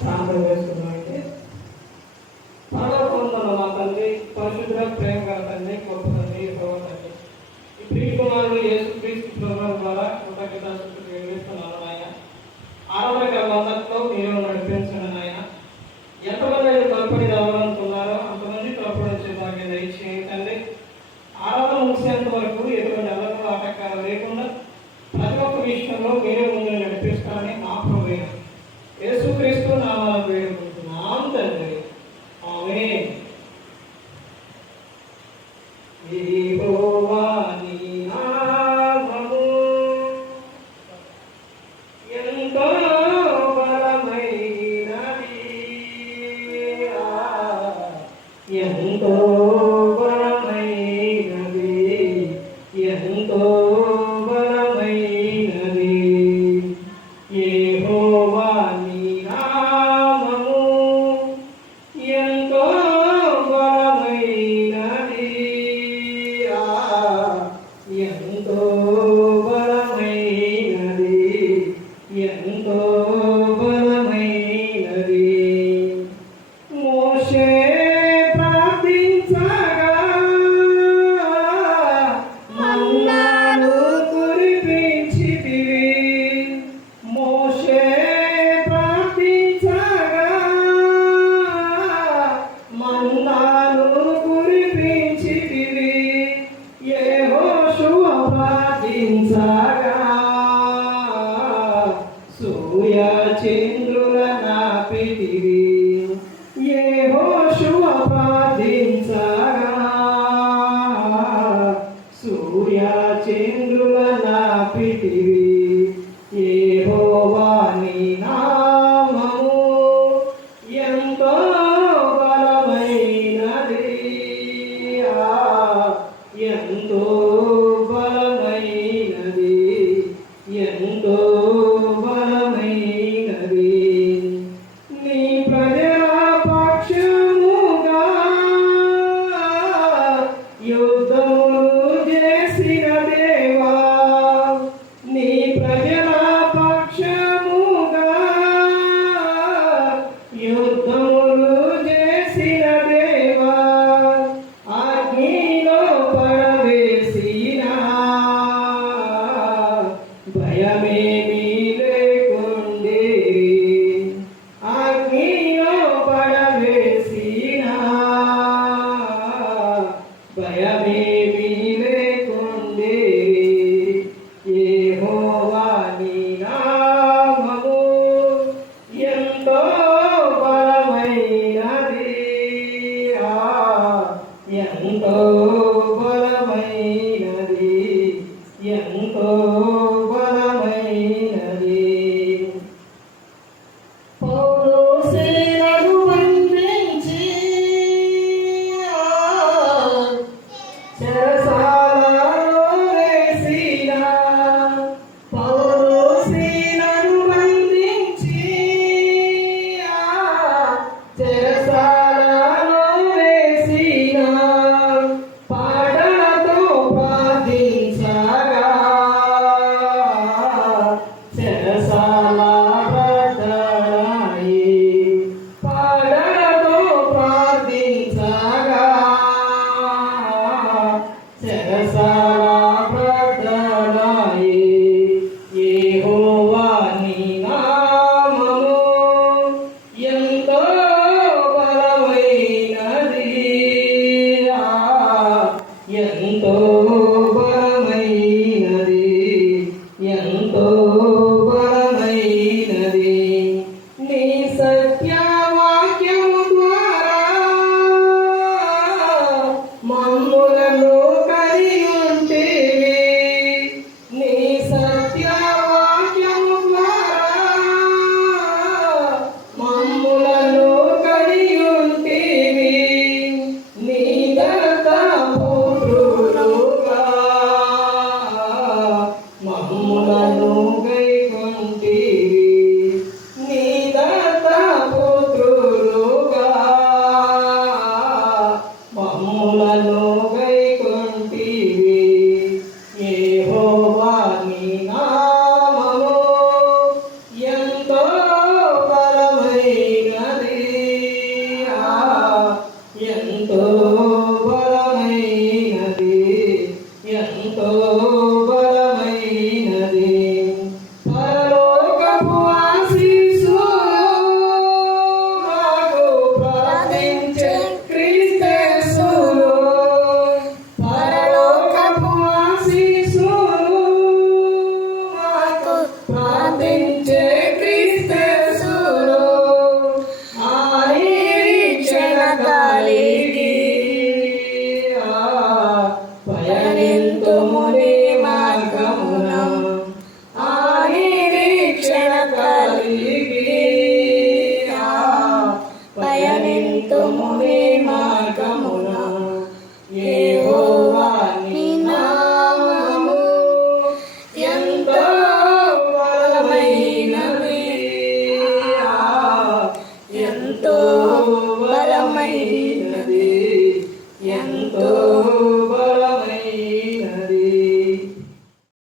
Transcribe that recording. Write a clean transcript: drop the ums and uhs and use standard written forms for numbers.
ప్రార్థన వేసుకున్నామంటే, పరలోకమందున్న మా తండ్రి, పరిశుద్ధ ప్రేమ గల తండ్రి, గొప్ప తండ్రి, యెహోవా తండ్రి, ఈ ప్రియకుమారుడు యేసుక్రీస్తు ప్రభువు ద్వారా కృతజ్ఞతాస్తుతులు చెల్లిస్తున్నాను నాయన. ఆరాధన వందట్లో మీరు నడిపించండి నాయన. ఎంతమంది అయితే తలుపుని రావాలనుకున్నారో అంతమంది తలుపుని వచ్చే భాగ్యం దయచేయండి తండ్రి. ఆరాధన ముగిసేంత వరకు ఎటువంటి అల్లర్లు ఆటంకాలు లేకుండా ప్రతి ఒక్క విషయంలో మీరే ముందు నడిపిస్తారని మా ప్రభువైన యేసుక్రీస్తు నామమున వేడుకుంటున్నాం తండ్రి. ఆమేన్. యెహోవా నీ నామము ఎంతో బలమైనది, ఎంతో బలమైనది, ఎంతో బలమైనది. యెహోవా నీ నామము బలమైనది